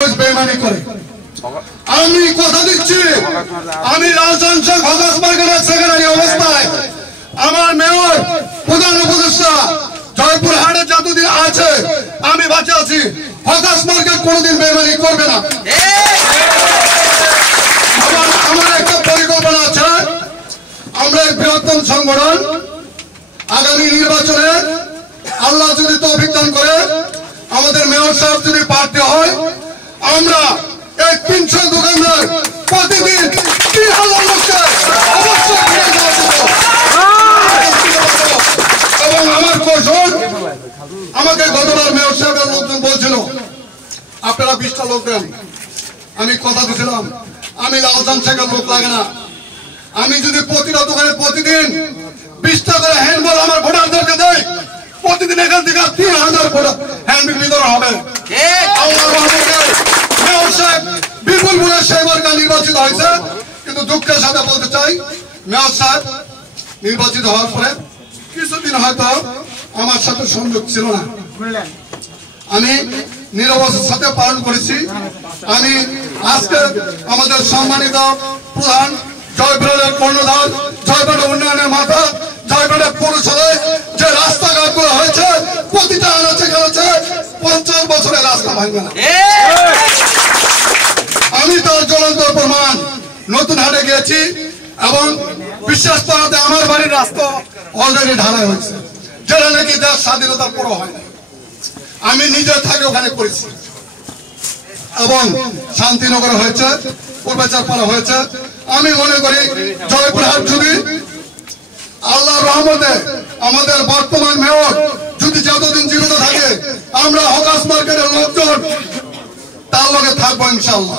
বেইমানি করে। আমি কথা দিচ্ছি, আমি রাজশাহী হকাস মার্কেটের সেক্রেটারি অবস্থায় আমার মেয়র প্রধান উপদেষ্টা জয়পুরহাটে যতদিন আছে আমি বাঁচে আছি, হকাস মার্কেট কোনোদিন বেইমানি করবে না। আমার একটা পরিকল্পনা আছে, আমরা এই বৃহত্তম সংগঠন আগামী নির্বাচনে আল্লাহ যদি তৌফিক দান করে আমাদের মেয়র সাহেব যদি প্রার্থী হয়, আমরা এই ৩০০ দোকানদার প্রতিদিন ৩,০০০ লোককে অবশ্যই ফিরে দেওয়া দেব। এবং আমার কৌশল, আমাকে গতবার মেয়র সাহেবের লোকজন বলছিল আপনারা ২০টা লোক দেন। আমি কথা দিয়েছিলাম আমি লালচান শেখের লোক লাগে না, আমি যদি প্রতিটা দোকানে প্রতিদিন ২০টা করে হ্যান্ডবল আমার ভোটারদেরকে দেয়, প্রতিদিন এখান থেকে ৩,০০০ হ্যান্ডবিল বিতরণ হবে। বিপুল ভোটে সেইবারকার নির্বাচিত হয়েছে, কিন্তু দুঃখের সাথে বলতে চাই মেয়র সাহেব নির্বাচিত হওয়ার পরে কিছুদিন হয়তো আমার সাথে সংযোগ ছিল না, আমি নীরবতার সাথে পালন করেছি। আমি আজকে আমাদের সম্মানিত প্রধান জয়পুরের কর্ণধার, জয়পুর উন্নয়নের মাথা, জয়পুরের পৌরসভায় যে রাস্তাঘাট গুলো হয়েছে প্রতিটা আনাচে কানাচে ৫০ বছরের রাস্তা ভাঙবে না। আমি তার জ্বলন্ত প্রমাণ। নতুন হাটে গিয়েছি এবং বিশ্বাস করাতে আমার বাড়ির রাস্তা অলরেডি ঢালাই হয়েছে, যেটা নাকি দেশ স্বাধীনতার পরও হয় না। আমি নিজে থাকি ওখানে করেছি এবং শান্তিনগর হয়েছে, পূর্বাচারপাড়া হয়েছে। আমি মনে করি জয়পুরহাট যদি আল্লাহর রহমতে আমাদের বর্তমান মেয়র যদি যতদিন জীবিত থাকে আমরা হকাস মার্কেটের লোকজন তার লগে থাকবো ইনশাআল্লাহ।